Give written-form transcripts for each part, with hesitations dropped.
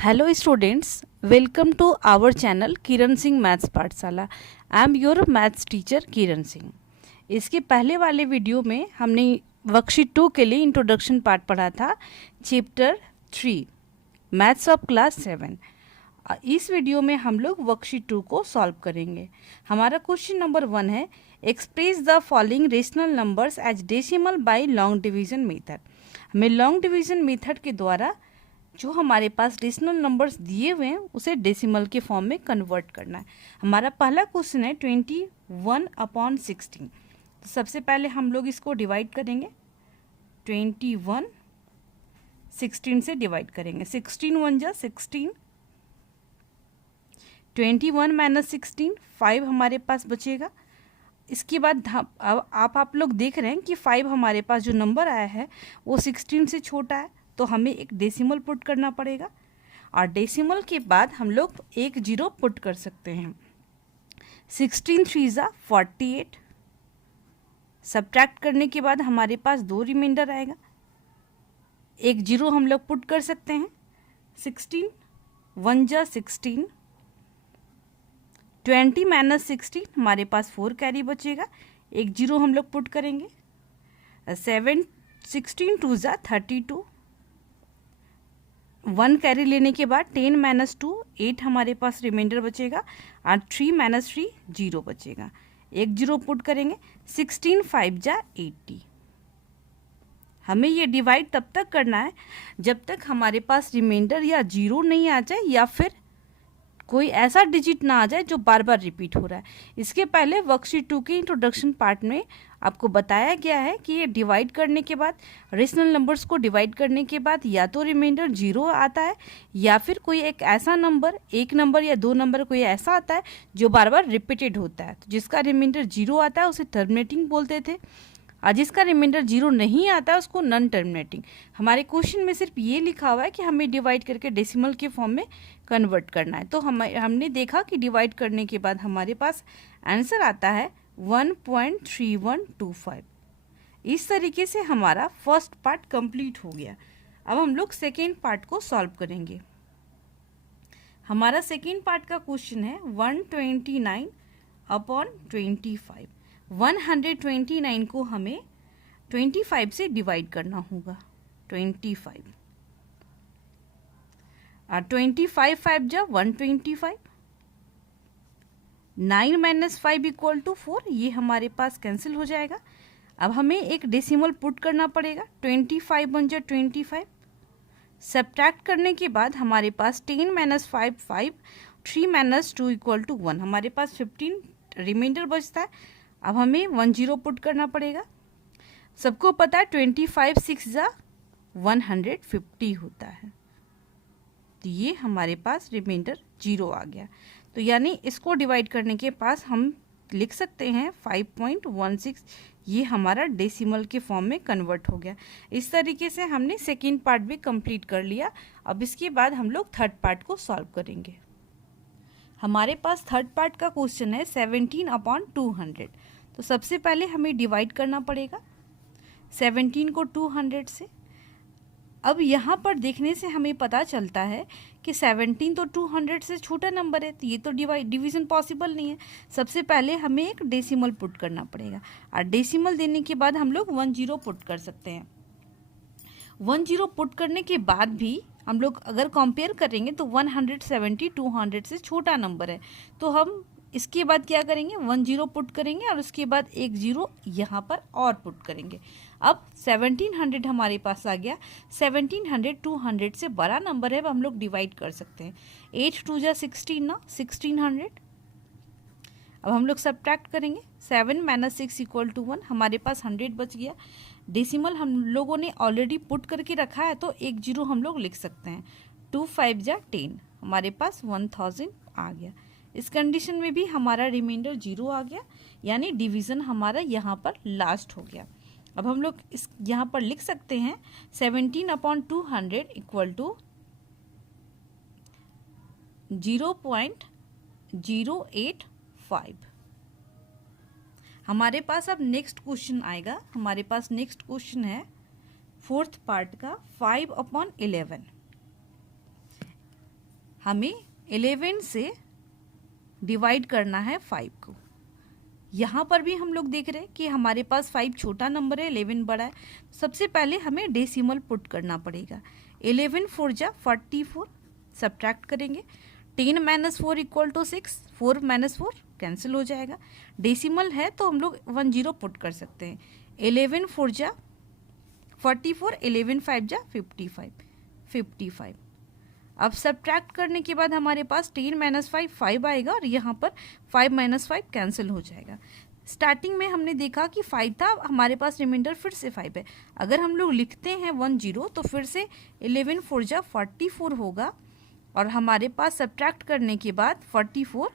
Hello students, welcome to our channel Kiran Singh maths Pathshala. I am your maths teacher Kiran Singh. इसके पहले वाले video में हमने वर्कशीट 2 के लिए इंट्रोडक्शन पार्ट पढ़ा था, चैप्टर 3 मैथ्स ऑफ क्लास 7। इस वीडियो में हम लोग वर्कशीट 2 को सॉल्व करेंगे। हमारा क्वेश्चन नंबर 1 है, express the following rational numbers as decimal by long division method. हमें लॉन्ग डिवीजन मेथड के द्वारा जो हमारे पास रेशनल नंबर्स दिए हुए हैं उसे डेसिमल के फॉर्म में कन्वर्ट करना है। हमारा पहला क्वेश्चन है 21/16। तो सबसे पहले हम लोग इसको डिवाइड करेंगे, 21 16 से डिवाइड करेंगे। 16 1 जा 16, 21 माइनस 16 5 हमारे पास बचेगा। इसके बाद आप लोग देख रहे हैं कि 5 हमारे पास जो नंबर आया है वो 16 से छोटा है, तो हमें एक डेसिमल पुट करना पड़ेगा और डेसिमल के बाद हम लोग एक जीरो पुट कर सकते हैं। 16 3 जा 48, सब्ट्रैक्ट करने के बाद हमारे पास 2 रिमाइंडर आएगा, एक जीरो हम लोग पुट कर सकते हैं। 16 1 जा 16, 20 माइनस 16 हमारे पास 4 कैरी बचेगा, एक जीरो हम लोग पुट करेंगे। 16 2 जा 32, 1 कैरी लेने के बाद 10 माइनस 2 8 हमारे पास रिमाइंडर बचेगा और 3 माइनस 3 जीरो बचेगा, एक जीरो पुट करेंगे। 16 5 जा 80। हमें ये डिवाइड तब तक करना है जब तक हमारे पास रिमाइंडर या जीरो नहीं आ जाए या फिर कोई ऐसा डिजिट ना आ जाए जो बार बार रिपीट हो रहा है। इसके पहले वर्कशीट 2 के इंट्रोडक्शन पार्ट में आपको बताया गया है कि ये डिवाइड करने के बाद, रेशनल नंबर्स को डिवाइड करने के बाद या तो रिमाइंडर जीरो आता है या फिर कोई एक ऐसा नंबर, एक नंबर या दो नंबर कोई ऐसा आता है जो बार बार रिपीटेड होता है। तो जिसका रिमाइंडर जीरो आता है उसे टर्मिनेटिंग बोलते थे, और जिसका रिमाइंडर जीरो नहीं आता है उसको नॉन टर्मिनेटिंग। हमारे क्वेश्चन में सिर्फ ये लिखा हुआ है कि हमें डिवाइड करके डेसिमल के फॉर्म में कन्वर्ट करना है। तो हमने देखा कि डिवाइड करने के बाद हमारे पास आंसर आता है 1.3125। इस तरीके से हमारा फर्स्ट पार्ट कंप्लीट हो गया। अब हम लोग सेकेंड पार्ट को सॉल्व करेंगे। हमारा सेकेंड पार्ट का क्वेश्चन है 129/25। 129 को हमें 25 से डिवाइड करना होगा। 25 और 25 5 जा 125, 9 माइनस 5 इक्वल टू 4, ये हमारे पास कैंसिल हो जाएगा। अब हमें एक डेसिमल पुट करना पड़ेगा। 25 1 जा 25, सब्ट्रैक्ट करने के बाद हमारे पास 10 माइनस 5 5, 3 माइनस 2 इक्वल टू 1, हमारे पास 15 रिमाइंडर बचता है। अब हमें 1 जीरो पुट करना पड़ेगा। सबको पता है 25 6 जा 150 होता है, तो ये हमारे पास रिमाइंडर जीरो आ गया। तो यानी इसको डिवाइड करने के पास हम लिख सकते हैं 5.16, ये हमारा डेसिमल के फॉर्म में कन्वर्ट हो गया। इस तरीके से हमने सेकेंड पार्ट भी कंप्लीट कर लिया। अब इसके बाद हम लोग थर्ड पार्ट को सॉल्व करेंगे। हमारे पास थर्ड पार्ट का क्वेश्चन है 17/200। तो सबसे पहले हमें डिवाइड करना पड़ेगा 17 को 200 से। अब यहाँ पर देखने से हमें पता चलता है कि 17 तो 200 से छोटा नंबर है, तो ये तो डिवीज़न पॉसिबल नहीं है। सबसे पहले हमें एक डेसिमल पुट करना पड़ेगा और डेसिमल देने के बाद हम लोग 1 जीरो पुट कर सकते हैं। 1 जीरो पुट करने के बाद भी हम लोग अगर कंपेयर करेंगे तो 170 200 से छोटा नंबर है, तो हम इसके बाद क्या करेंगे, 1 जीरो पुट करेंगे और उसके बाद एक जीरो यहाँ पर और पुट करेंगे। अब 1700 हमारे पास आ गया। 1700 200 से बड़ा नंबर है, अब हम लोग डिवाइड कर सकते हैं। 8 2 जा 16 ना 1600। अब हम लोग सब्ट्रैक्ट करेंगे, 7 माइनस 6 इक्वल टू 1, हमारे पास 100 बच गया। डेसिमल हम लोगों ने ऑलरेडी पुट करके रखा है, तो एक जीरो हम लोग लिख सकते हैं। 2 5 जा 10, हमारे पास 1000 आ गया। इस कंडीशन में भी हमारा रिमाइंडर जीरो आ गया, यानी डिवीज़न हमारा यहाँ पर लास्ट हो गया। अब हम लोग इस यहाँ पर लिख सकते हैं 17/200 इक्वल टू 0.085। हमारे पास अब नेक्स्ट क्वेश्चन आएगा। हमारे पास नेक्स्ट क्वेश्चन है 4th पार्ट का 5/11। हमें 11 से डिवाइड करना है 5 को। यहाँ पर भी हम लोग देख रहे हैं कि हमारे पास 5 छोटा नंबर है, 11 बड़ा है। सबसे पहले हमें डेसिमल पुट करना पड़ेगा। 11 4 जा 44, सब्ट्रैक्ट करेंगे। 10 - 4 = 6, 4 - 4 कैंसिल हो जाएगा। डेसिमल है तो हम लोग 10 पुट कर सकते हैं। 11 4 जा 44, 11 5 जा 55। अब सब्ट्रैक्ट करने के बाद हमारे पास 10 - 5 5 आएगा और यहाँ पर 5 - 5 कैंसिल हो जाएगा। स्टार्टिंग में हमने देखा कि 5 था, हमारे पास रिमाइंडर फिर से 5 है। अगर हम लोग लिखते हैं 10 तो फिर से 11 4 जा 44 होगा और हमारे पास सब्ट्रैक्ट करने के बाद 44,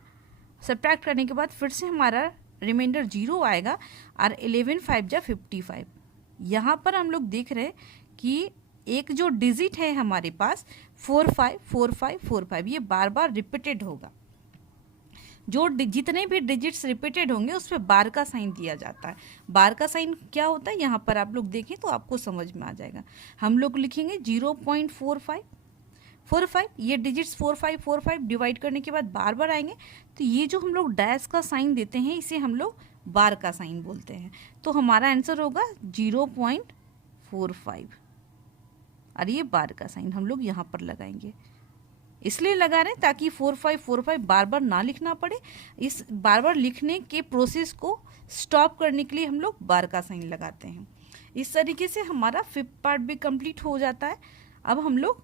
सब्ट्रैक्ट करने के बाद फिर से हमारा रिमाइंडर 0 आएगा और 11 5 जा 55। यहाँ पर हम लोग देख रहे हैं कि एक जो डिजिट है हमारे पास 4 5 4 5 4 5, ये बार बार रिपीटेड होगा। जो जितने भी डिजिट्स रिपीटेड होंगे उस पर बार का साइन दिया जाता है। बार का साइन क्या होता है यहाँ पर आप लोग देखें तो आपको समझ में आ जाएगा। हम लोग लिखेंगे 0.4545, ये डिजिट्स 4 5 4 5 डिवाइड करने के बाद बार बार आएंगे, तो ये जो हम लोग डैश का साइन देते हैं इसे हम लोग बार का साइन बोलते हैं। तो हमारा आंसर होगा 0.45 और ये बार का साइन हम लोग यहाँ पर लगाएंगे। इसलिए लगा रहे हैं ताकि 4 5 4 5 बार बार ना लिखना पड़े। इस बार बार लिखने के प्रोसेस को स्टॉप करने के लिए हम लोग बार का साइन लगाते हैं। इस तरीके से हमारा 5th पार्ट भी कंप्लीट हो जाता है। अब हम लोग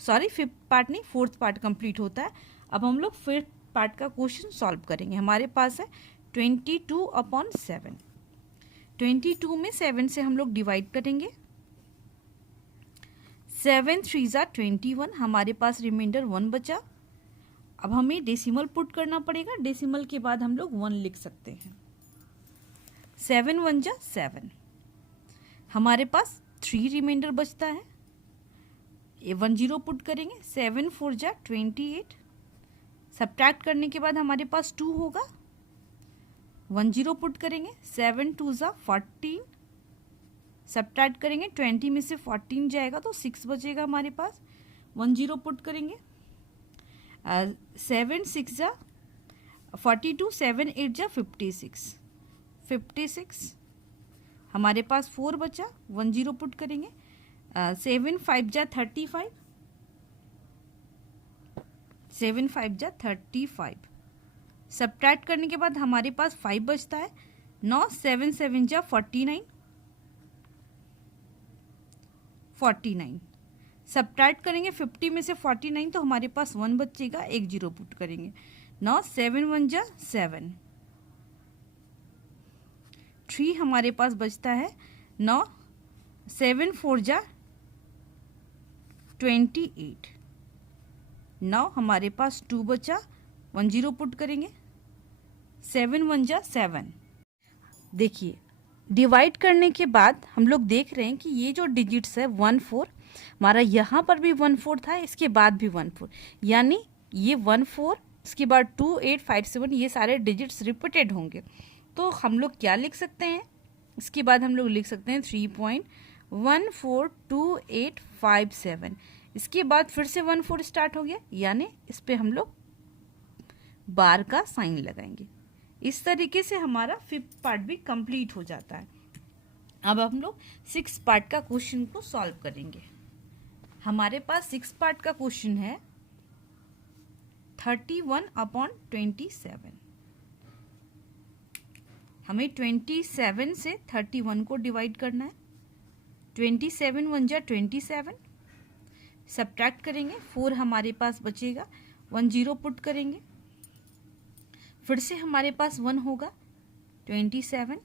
5th पार्ट नहीं, 4th पार्ट कंप्लीट होता है। अब हम लोग 5th पार्ट का क्वेश्चन सॉल्व करेंगे। हमारे पास है 22/7। 22 में 7 से हम लोग डिवाइड करेंगे। 7 3 जा 21, हमारे पास रिमाइंडर 1 बचा। अब हमें डेसिमल पुट करना पड़ेगा। डेसिमल के बाद हम लोग 1 लिख सकते हैं। 7 1 जा 7, हमारे पास 3 रिमाइंडर बचता है। 10 पुट करेंगे। 7 4 जा 28, सब्ट्रैक्ट करने के बाद हमारे पास 2 होगा। 10 पुट करेंगे। 7 2 जा 14, सब्ट्रैक्ट करेंगे। 20 में से 14 जाएगा तो 6 बचेगा हमारे पास। 10 पुट करेंगे। 7 6 जा 42, 7 8 जा 56, हमारे पास 4 बचा। 10 पुट करेंगे। 7 5 जा 35, 7 5 जा 35, सब्ट्रैक्ट करने के बाद हमारे पास 5 बचता है। 9 7 7 जा 49, सब्ट्रैक्ट करेंगे। 50 में से 49 तो हमारे पास 1 बचेगा। 10 पुट करेंगे। 9 7 1 जा 7, 3 हमारे पास बचता है। 9 7 4 जा 28, 9 हमारे पास 2 बचा। 10 पुट करेंगे। 7 1 जा 7। देखिए डिवाइड करने के बाद हम लोग देख रहे हैं कि ये जो डिजिट्स है 1 4, हमारा यहाँ पर भी 1 4 था, इसके बाद भी 1 4, यानी ये 1 4, इसके बाद 2 8 5 7, ये सारे डिजिट्स रिपीटेड होंगे। तो हम लोग क्या लिख सकते हैं? इसके बाद हम लोग लिख सकते हैं 3.142857। इसके बाद फिर से 1 4 स्टार्ट हो गया, यानी इस पर हम लोग बार का साइन लगाएंगे। इस तरीके से हमारा 5th पार्ट भी कंप्लीट हो जाता है। अब हम लोग 6th पार्ट का क्वेश्चन को सॉल्व करेंगे। हमारे पास 6th पार्ट का क्वेश्चन है 31/27। हमें 27 से 31 को डिवाइड करना है। 27 1 जा 27, सब्ट्रैक्ट करेंगे। 4 हमारे पास बचेगा। 10 पुट करेंगे। फिर से हमारे पास 1 होगा। 27,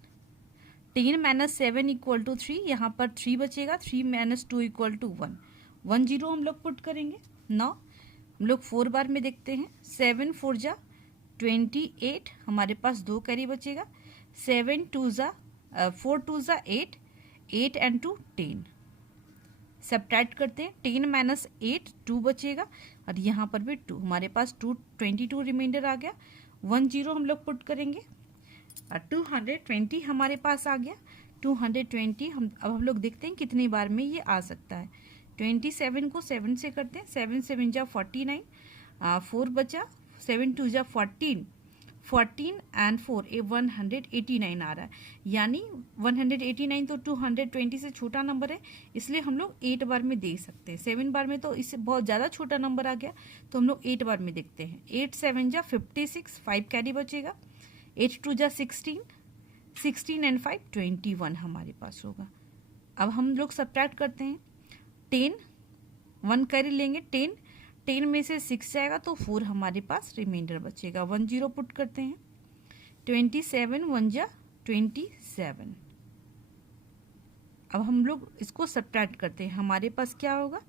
10 - 7 = 3, यहाँ पर 3 बचेगा। 3 - 2 = 1, 10 हम लोग पुट करेंगे। 9 हम लोग 4 बार में देखते हैं। 7 4 जा 28, हमारे पास 2 कैरी बचेगा। 7 2 जा 4 2 जा 8, 8 and 2 10, सब्ट्रैक्ट करते हैं। 10 - 8 2 बचेगा और यहाँ पर भी 2, हमारे पास 22 रिमाइंडर आ गया। 10 हम लोग पुट करेंगे और 220 हमारे पास आ गया। 220 अब हम लोग देखते हैं कितनी बार में ये आ सकता है। 27 को 7 से करते हैं, 7 7 जा 49, 4 बचा, 7 2 जा 14, 14 एंड 4 189 आ रहा है, यानी 189 तो 220 से छोटा नंबर है, इसलिए हम लोग 8 बार में दे सकते हैं। 7 बार में तो इससे बहुत ज़्यादा छोटा नंबर आ गया, तो हम लोग 8 बार में देखते हैं। 8 7 जा 56, 5 कैरी बचेगा, 8 2 जा 16, 16 एंड 5 21 हमारे पास होगा। अब हम लोग सब्ट्रैक्ट करते हैं, 10 1 कैरी लेंगे, 10 में से 6 जाएगा तो 4 हमारे पास रिमाइंडर बचेगा। 1 0 पुट करते हैं, 27 1 जा 27। अब हम लोग इसको सब्ट्रैक्ट करते हैं, हमारे पास क्या होगा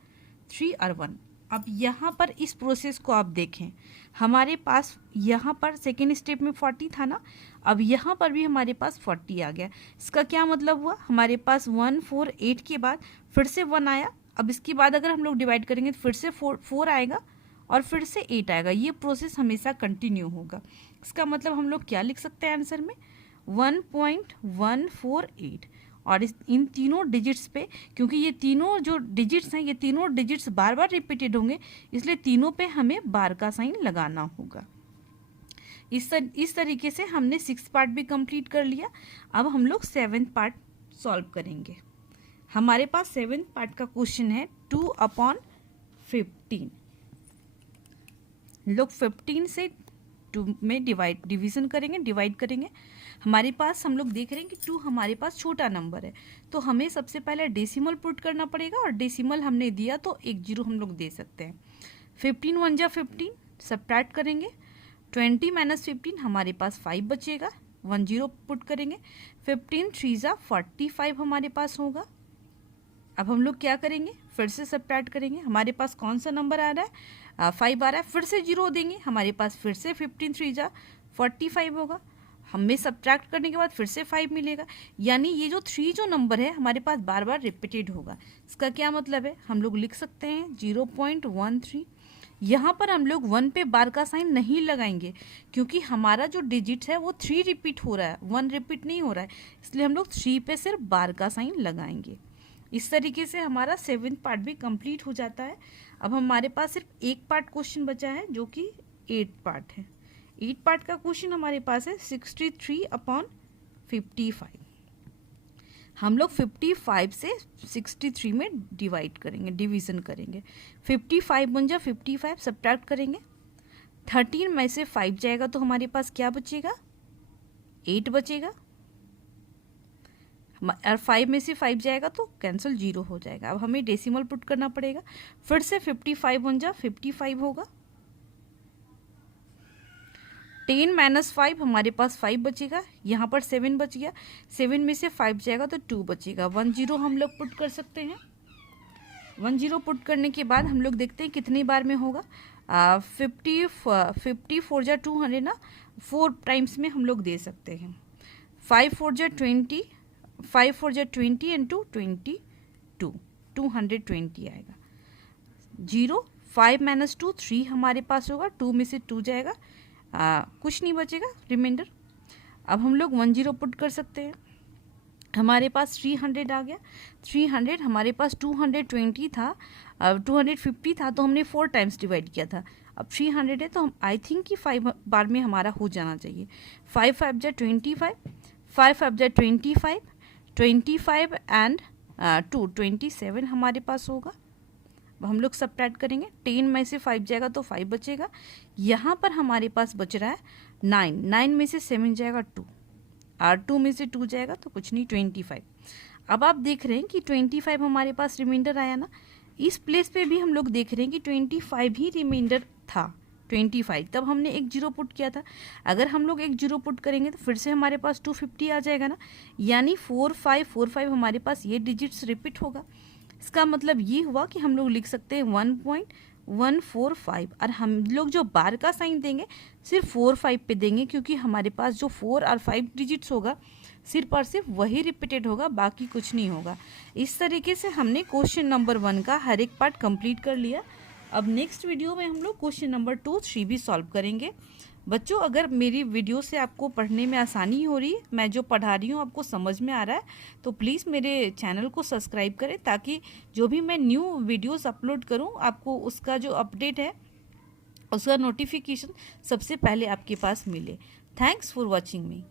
3 और 1। अब यहाँ पर इस प्रोसेस को आप देखें, हमारे पास यहाँ पर सेकेंड स्टेप में 40 था ना, अब यहाँ पर भी हमारे पास 40 आ गया। इसका क्या मतलब हुआ, हमारे पास 1 4 8 के बाद फिर से 1 आया। अब इसके बाद अगर हम लोग डिवाइड करेंगे तो फिर से 4 आएगा और फिर से 8 आएगा। ये प्रोसेस हमेशा कंटिन्यू होगा। इसका मतलब हम लोग क्या लिख सकते हैं आंसर में 1.148। और इन तीनों डिजिट्स पे, क्योंकि ये तीनों जो डिजिट्स हैं ये तीनों डिजिट्स बार बार रिपीटेड होंगे, इसलिए तीनों पे हमें बार का साइन लगाना होगा। इस तरीके से हमने 6th पार्ट भी कंप्लीट कर लिया। अब हम लोग 7th पार्ट सॉल्व करेंगे। हमारे पास 7th पार्ट का क्वेश्चन है 2/15। लोग 15 से 2 में डिवीज़न करेंगे, डिवाइड करेंगे। हमारे पास हम लोग देख रहे हैं कि 2 हमारे पास छोटा नंबर है, तो हमें सबसे पहले डेसिमल पुट करना पड़ेगा, और डेसिमल हमने दिया तो 1 0 हम लोग दे सकते हैं। 15 1 जा 15, सब्ट्रैक्ट करेंगे, 20 - 15 हमारे पास 5 बचेगा, 1 0 पुट करेंगे, 15 3 जा 45 हमारे पास होगा। अब हम लोग क्या करेंगे, फिर से सब्ट्रैक्ट करेंगे। हमारे पास कौन सा नंबर आ रहा है, 5 आ रहा है, फिर से 0 देंगे, हमारे पास फिर से 15 3 जा 45 होगा। हमें सब्ट्रैक्ट करने के बाद फिर से 5 मिलेगा, यानी ये जो 3 जो नंबर है हमारे पास बार बार रिपीटेड होगा। इसका क्या मतलब है, हम लोग लिख सकते हैं 0.13। यहाँ पर हम लोग 1 पे बार का साइन नहीं लगाएंगे, क्योंकि हमारा जो डिजिट है वो 3 रिपीट हो रहा है, 1 रिपीट नहीं हो रहा है, इसलिए हम लोग 3 पे सिर्फ बार का साइन लगाएंगे। इस तरीके से हमारा 7th पार्ट भी कंप्लीट हो जाता है। अब हमारे पास सिर्फ एक पार्ट क्वेश्चन बचा है, जो कि 8th पार्ट है। 8th पार्ट का क्वेश्चन हमारे पास है 63/55। हम लोग 55 से 63 में डिवाइड करेंगे, डिवीज़न करेंगे। 55 1 जा 55, सब्ट्रैक्ट करेंगे, 13 में से 5 जाएगा तो हमारे पास क्या बचेगा 8 बचेगा, और 5 में से 5 जाएगा तो कैंसिल 0 हो जाएगा। अब हमें डेसिमल पुट करना पड़ेगा, फिर से 55 1 जा 55 होगा, 10 - 5 हमारे पास 5 बचेगा, यहाँ पर 7 बच गया, 7 में से 5 जाएगा तो 2 बचेगा। 1 0 हम लोग पुट कर सकते हैं। 1 0 पुट करने के बाद हम लोग देखते हैं कितनी बार में होगा। 54 जा 200 ना, 4 टाइम्स में हम लोग दे सकते हैं। 5 4 जा 20, 5 4 जा 20 इंटू 22, 220 आएगा। 0 5 - 2 3 हमारे पास होगा, 2 में से 2 जाएगा, कुछ नहीं बचेगा रिमाइंडर। अब हम लोग 1 0 पुट कर सकते हैं, हमारे पास 300 आ गया। 300 हमारे पास 220 था, 250 था, तो हमने 4 टाइम्स डिवाइड किया था। अब 300 है तो हम आई थिंक कि 5 बार में हमारा हो जाना चाहिए। 5 5 जा 25, 5 5 जा 25, 25 एंड 2 27 हमारे पास होगा। अब हम लोग सब्ट्रैक्ट करेंगे, 10 में से 5 जाएगा तो 5 बचेगा, यहाँ पर हमारे पास बच रहा है 9, 9 में से 7 जाएगा 2, और 2 में से 2 जाएगा तो कुछ नहीं 25। अब आप देख रहे हैं कि 25 हमारे पास रिमाइंडर आया ना, इस प्लेस पे भी हम लोग देख रहे हैं कि 25 ही रिमाइंडर था, 25 तब हमने 1 0 पुट किया था। अगर हम लोग 1 0 पुट करेंगे तो फिर से हमारे पास 250 आ जाएगा ना, यानी 4 5 4 5 हमारे पास ये डिजिट्स रिपीट होगा। इसका मतलब ये हुआ कि हम लोग लिख सकते हैं 1.145, और हम लोग जो बार का साइन देंगे सिर्फ 4 5 पे देंगे, क्योंकि हमारे पास जो 4 और 5 डिजिट्स होगा सिर्फ और सिर्फ वही रिपीटेड होगा, बाकी कुछ नहीं होगा। इस तरीके से हमने क्वेश्चन नंबर 1 का हर एक पार्ट कंप्लीट कर लिया। अब नेक्स्ट वीडियो में हम लोग क्वेश्चन नंबर 2 3 भी सॉल्व करेंगे। बच्चों, अगर मेरी वीडियो से आपको पढ़ने में आसानी हो रही है, मैं जो पढ़ा रही हूँ आपको समझ में आ रहा है, तो प्लीज़ मेरे चैनल को सब्सक्राइब करें ताकि जो भी मैं न्यू वीडियोस अपलोड करूँ आपको उसका जो अपडेट है उसका नोटिफिकेशन सबसे पहले आपके पास मिले। Thanks for watching me.